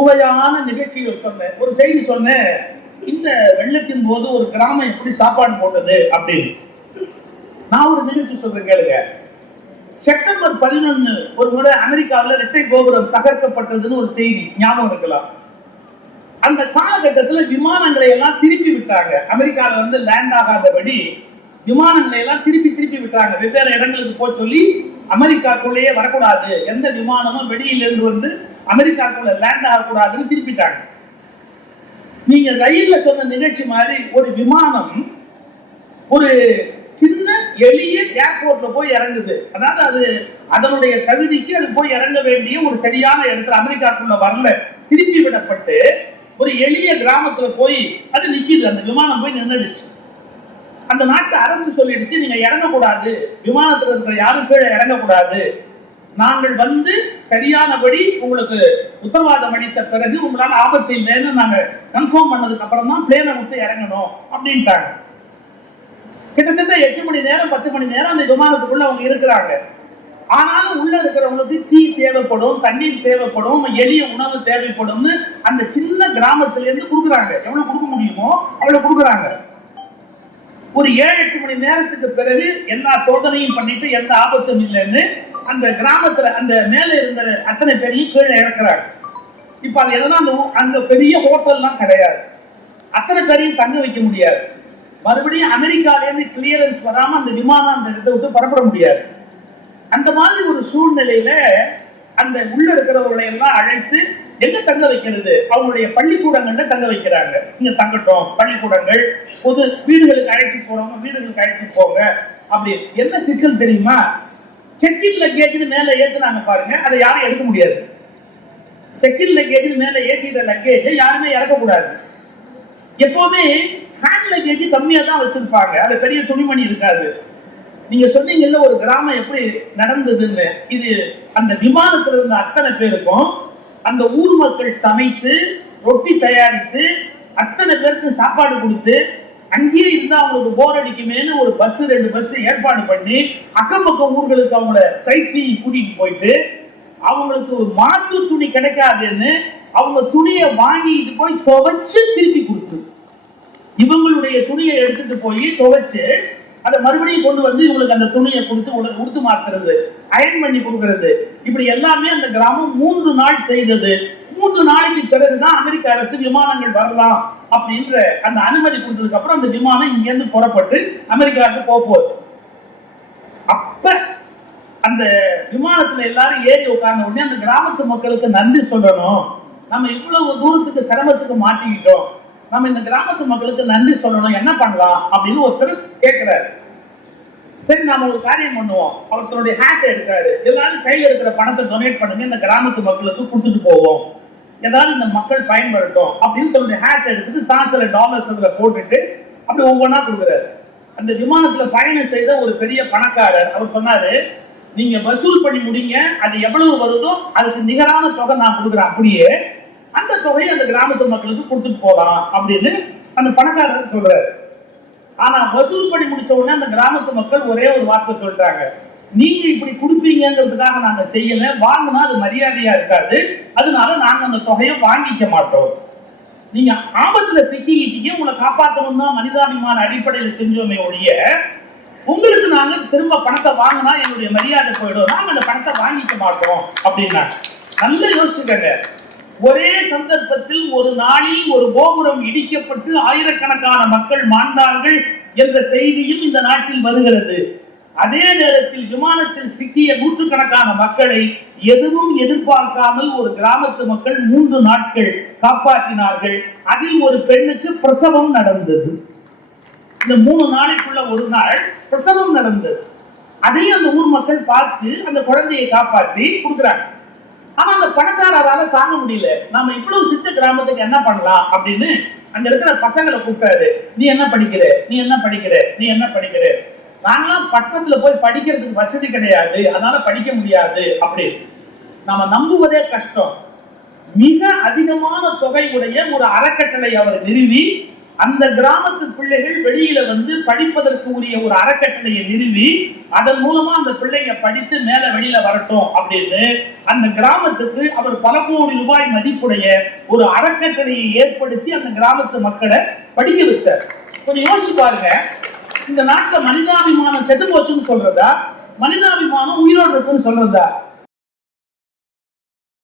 சுவையான நிகழ்ச்சிகள் சொன்னேன். ஒரு செய்தி சொன்னேன், இந்த வெள்ளத்தின் போது ஒரு கிராமம் எப்படி சாப்பாடு போட்டது அப்படின்னு. நான் ஒரு நிகழ்ச்சி சொல்றேன் கேளுங்க. செப்டம்பர் 11 ஒரு முறை அமெரிக்காவில் இரட்டை கோபுரம் தகர்க்கப்பட்டதுன்னு ஒரு செய்தி ஞாபகம் இருக்கலாம். அந்த காலகட்டத்தில் விமானங்களை எல்லாம் திருப்பி விட்டாங்க. அமெரிக்காவில் வந்து லேண்ட் ஆகாதபடி விமானங்களை எல்லாம் திருப்பி விட்டாங்க. வெவ்வேறு இடங்களுக்கு போய் சொல்லி அமெரிக்காக்குள்ளேயே வரக்கூடாது, எந்த விமானமும் வெளியிலிருந்து வந்து அமெரிக்காக்குள்ள லேண்ட் ஆகக்கூடாதுன்னு திருப்பிட்டாங்க. நீங்க ரயில்ல சொன்ன நிகழ்ச்சி மாதிரி ஒரு விமானம் ஒரு சின்ன எளிய ஏர்போர்ட்ல போய் இறங்குது. அதாவது அது அதனுடைய தகுதிக்கு அது போய் இறங்க வேண்டிய ஒரு சரியான இடத்துல அமெரிக்காக்குள்ள வரல, திருப்பி விடப்பட்டு ஒரு எளிய கிராமத்துல போய் அது நிக்குது. அந்த விமானம் போய் நின்றுடுச்சு. அந்த நாட்டு அரசு சொல்லிடுச்சு, நீங்க இறங்கக்கூடாது, விமானத்துல இருக்கிற யாரும் கீழே இறங்கக்கூடாது, நாங்கள் வந்து சரியானபடி உங்களுக்கு உத்தரவாதம் அளித்த பிறகு உங்களால ஆபத்து இல்லைன்னு நாங்க கன்ஃபார்ம் பண்ணதுக்கு அப்புறம் தான் பிளேனை விட்டு இறங்கணும் அப்படின்ட்டாங்க. கிட்டத்தட்ட 8 மணி நேரம் 10 மணி நேரம் அந்த விமானத்துக்குள்ள அவங்க இருக்கிறாங்க. ஆனாலும் உள்ள இருக்கிறவங்களுக்கு டீ தேவைப்படும், தண்ணீர் தேவைப்படும், எளிய உணவு தேவைப்படும். அந்த சின்ன கிராமத்துல இருந்து கொடுக்குறாங்க. எவ்வளவு கொடுக்க முடியுமோ அவ்வளவு கொடுக்குறாங்க. ஒரு 7-8 மணி நேரத்துக்கு பிறகு எல்லா சோதனையும் பண்ணிட்டு எந்த ஆபத்தும் இல்லைன்னு அந்த கிராமத்துல அந்த மேல இருந்த அத்தனை பேரையும் கீழே இறக்குறாங்க. இப்ப அது எதனா அந்த பெரிய ஹோட்டல்லாம் கிடையாது, அத்தனை பேரையும் தங்க வைக்க முடியாது. மறுபடியும் அமெரிக்காவிலேருந்து கிளியரன்ஸ் வராம அந்த விமானம் அந்த இடத்தை விட்டு புறப்பட முடியாது. அந்த மாதிரி ஒரு சூழ்நிலையில அந்த உள்ள இருக்கிறவர்களை எல்லாம் அழைத்து எங்க தங்க வைக்கிறது, அவங்களுடைய பள்ளிக்கூடங்கள்ல தங்க வைக்கிறாங்க. இங்க தங்கட்டும், பள்ளிக்கூடங்கள், பொது வீடுகளுக்கு அழைச்சி போறவங்க வீடுகளுக்கு அழைச்சி போங்க. அப்படி என்ன சிக்கல் தெரியுமா? செக்கின் லக்கேஜ்னு மேல ஏத்துனாங்க பாருங்க, அதை யாரும் எடுக்க முடியாது. செக்கின் லக்கேஜ் மேல ஏற்றிட்ட லக்கேஜ் யாருமே இறக்கக்கூடாது. எப்பவுமே ஹேண்ட் லக்கேஜ் கம்மியா தான் வச்சிருப்பாங்க, அது பெரிய துணிமணி இருக்காது. நீங்க சொன்னீங்கல்ல ஒரு கிராமம் எப்படி நடந்ததுன்னு, இது அந்த விமானத்துல இருந்த அத்தனை பேருக்கும் அந்த ஊர் மக்கள் சமைத்து ரொட்டி தயாரித்து அத்தனை பேருக்கு சாப்பாடு கொடுத்து அங்கேயே இருந்தா அவங்களுக்கு போர் அடிக்குமேனு ஒரு பஸ் 2 பஸ் ஏற்பாடு பண்ணி அக்கம் பக்கம் ஊர்களுக்கு அவங்கள சைட் சீயிங் கூட்டிட்டு போயிட்டு அவங்களுக்கு மாற்று துணி கிடைக்காதுன்னு அவங்க துணியை வாங்கிட்டு போய் துவைச்சு திருப்பி கொடுத்து இவங்களுடைய துணியை எடுத்துட்டு போய் துவைச்சு அதை மறுபடியும் கொண்டு வந்து இவங்களுக்கு அந்த துணியை கொடுத்து உடுத்து மாத்துறது, அயன் பண்ணி கொடுக்கறது, இப்படி எல்லாமே அந்த கிராமம் 3 நாள் செய்தது. 3 நாளைக்கு பிறகுதான் அமெரிக்க அரசு விமானங்கள் வரலாம் அப்படின்ற அந்த அனுமதி கொடுத்ததுக்கு அப்புறம் அந்த விமானம் இங்க இருந்து புறப்பட்டு அமெரிக்காவுக்கு போகுது. அப்ப அந்த விமானத்துல எல்லாரும் ஏறி உட்கார்ந்த உடனே அந்த கிராமத்து மக்களுக்கு நன்றி சொல்லணும், நம்ம இவ்வளவு தூரத்துக்கு சிரமத்துக்கு மாட்டிக்கிட்டோம், நம்ம இந்த கிராமத்து மக்களுக்கு நன்றி சொல்லணும், என்ன பண்ணலாம் அப்படின்னு ஒருத்தர் கேட்கிறாரு. சரி, நாம ஒரு காரியம் பண்ணுவோம். அவர் தன்னுடைய ஹேட்டை எடுத்தாரு, எல்லாரும் கையில இருக்கிற பணத்தை டொனேட் பண்ணுங்க, இந்த கிராமத்து மக்களுக்கு கொடுத்துட்டு போவோம், ஏதாவது இந்த மக்கள் பயன்படுத்தும் அப்படின்னு தன்னுடைய ஹேட்டை எடுத்துட்டு தான் சில டாலர்ஸ் அதுல போட்டுட்டு அப்படி ஒவ்வொன்றா கொடுக்குறாரு. அந்த விமானத்துல பயணம் செய்த ஒரு பெரிய பணக்காரர் அவர் சொன்னாரு, நீங்க வசூல் பண்ணி முடிங்க, அது எவ்வளவு வருதோ அதுக்கு நிகரான தொகை நான் கொடுக்குறேன், அப்படியே அந்த தொகையை அந்த கிராமத்து மக்களுக்கு கொடுத்துட்டு போகலாம் அப்படின்னு அந்த பணக்காரர் சொல்றாரு. ஆனா வசூல் பண்ணி முடிச்ச உடனே அந்த கிராமத்து மக்கள் ஒரே ஒரு வார்த்தை சொல்றாங்க, நீங்க இப்படி கொடுப்பீங்கிறதுக்காக நாங்க செய்யல, வாங்கினா அது மரியாதையா இருக்காது, அதனால நாங்க அந்த தொகையை வாங்கிக்க மாட்டோம். நீங்க ஆபத்துல சிக்கிக்கிட்டீங்க, உங்களை காப்பாற்றணும் தான் மனிதாபிமான அடிப்படையில் செஞ்சோமே ஒழிய உங்களுக்கு நாங்க திரும்ப பணத்தை வாங்கினா எங்களுடைய மரியாதை போயிடும், நாங்க அந்த பணத்தை வாங்கிக்க மாட்டோம் அப்படின்னா. நல்லா யோசிச்சுக்கங்க. ஒரே சந்தர்ப்பத்தில் ஒரு நாளில் ஒரு கோபுரம் இடிக்கப்பட்டு ஆயிரக்கணக்கான மக்கள் மாண்டார்கள் என்ற செய்தியும் இந்த நாட்டில் வருகிறது. அதே நேரத்தில் விமானத்தில் சிக்கிய நூற்றுக்கணக்கான மக்களை எதுவும் எதிர்பார்க்காமல் ஒரு கிராமத்து மக்கள் 3 நாட்கள் காப்பாற்றினார்கள். அதில் ஒரு பெண்ணுக்கு பிரசவம் நடந்தது. இந்த 3 நாளைக்குள்ள ஒரு நாள் பிரசவம் நடந்தது. அதையும் அந்த ஊர் மக்கள் பார்த்து அந்த குழந்தையை காப்பாற்றி கொடுக்குறாங்க. ஆனா அந்த பணக்காரரால தாங்க முடியல, நாம இவ்வளவு சித்த கிராமத்துக்கு என்ன பண்ணலாம் அப்படின்னு அங்க இருக்கிற பசங்களை கூப்பிட்டாரு. நீ என்ன படிக்கிற, நீ என்ன படிக்கிற, நீ என்ன படிக்கிற, நாங்களாம் பட்டணத்துல போய் படிக்கிறதுக்கு வசதி கிடையாது, அதனால படிக்க முடியாது அப்படி நாம நம்புவதே கஷ்டம். மிக அதிகமான தொகை உடைய ஒரு அறக்கட்டளை அவர் நிறுவி அந்த கிராமத்து பிள்ளைகள் வெளியில வந்து படிப்பதற்கு உரிய ஒரு அறக்கட்டளையை நிறுவி அதன் மூலமா அந்த பிள்ளைங்க படித்து மேல வெளியில வரட்டும் அப்படின்னு அந்த கிராமத்துக்கு அவர் பல கோடி ரூபாய் மதிப்புடைய ஒரு அறக்கட்டளையை ஏற்படுத்தி அந்த கிராமத்து மக்களை படிக்க வச்சார். கொஞ்சம் யோசிச்சு பாருங்க, இந்த நாட்டுல மனிதாபிமானம் செத்து போச்சுன்னு சொல்றதா, மனிதாபிமானம் உயிரோடு இருக்குன்னு சொல்றதா?